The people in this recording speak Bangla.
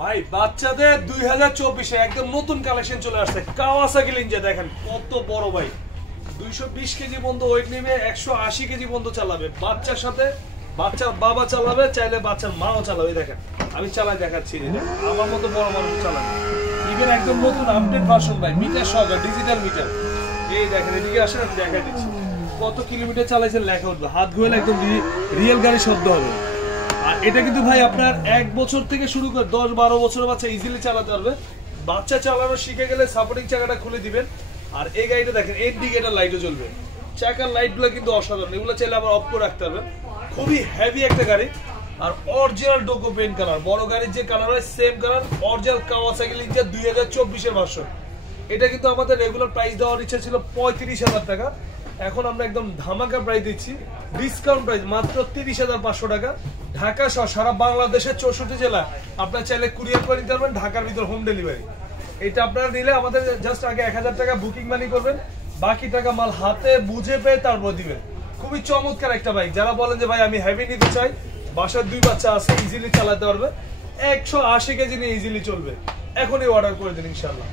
ভাই বাচ্চাদের 2024 একদম নতুন কালেকশন চলে আসছে কাওয়াসাকি নিনজা। দেখেন কত বড় ভাই, 220 কেজি পর্যন্ত ওয়েট নেবে, 180 কেজি পর্যন্ত চালাবে। বাচ্চার সাথে বাচ্চার বাবা চালাবে, চাইলে বাচ্চার মাও চালাবে। দেখেন আমি চালাই দেখাচ্ছি, আমার মতো বড় মানুষ চালাবে। ইভেন একদম নতুন আপডেট ভার্সন ভাই, মিটার সহ ডিজিটাল মিটার। এই দেখেন এদিকে আসেন, আমি দেখা দিচ্ছি কত কিলোমিটার চালাইছেন লেখা উঠবে, হাত ঘুরে একদম রিয়েল গাড়ি শব্দ হবে। আর এটা কিন্তু ভাই আপনার 1 বছর থেকে শুরু করে 10-12 বছরের বাচ্চা ইজিলি চালাতে পারবে। বাচ্চা চালানো শিখে গেলে সাপোর্টিং চাকাটা খুলে দিবেন। আর এই গাড়িটা দেখেন ইন্ডিকেটর লাইটও জ্বলবে, চাকার লাইটগুলো কিন্তু অসাধারণ, এগুলো চাইলে আবার অফ করে রাখতে পারবেন। খুবই হেভি একটা গাড়ি। আর অরিজিনাল ডোকো পেইন্ট কালার, বড় গাড়ির যে কালার হয় same colour, original Kawasaki Ninja 2024 এর ভার্সন। এটা কিন্তু আমাদের রেগুলার প্রাইস দেওয়ার ইচ্ছা ছিল 35,000 টাকা, এখন আমরা একদম ধামাকা প্রাইস দিচ্ছি, ডিসকাউন্ট প্রাইস মাত্র 30,500 টাকা। ঢাকা সহ সারা বাংলাদেশের 64 জেলা আপনারা চাইলে কুরিয়ার করে নিতে পারবেন, ঢাকার ভিতর হোম ডেলিভারি। এটা আপনারা নিলে আমাদের জাস্ট আগে 1000 টাকা বুকিং মানি করবেন, বাকি টাকা মাল হাতে বুঝে পেয়ে তারপর দিবেন। খুবই চমৎকার একটা বাইক। যারা বলেন যে ভাই আমি হেভি নিতে চাই, বাসার 2 বাচ্চা আছে, ইজিলি চালাতে পারবে, 180 কেজি নিয়ে ইজিলি চলবে, এখনই অর্ডার করে দিন ইনশাআল্লাহ।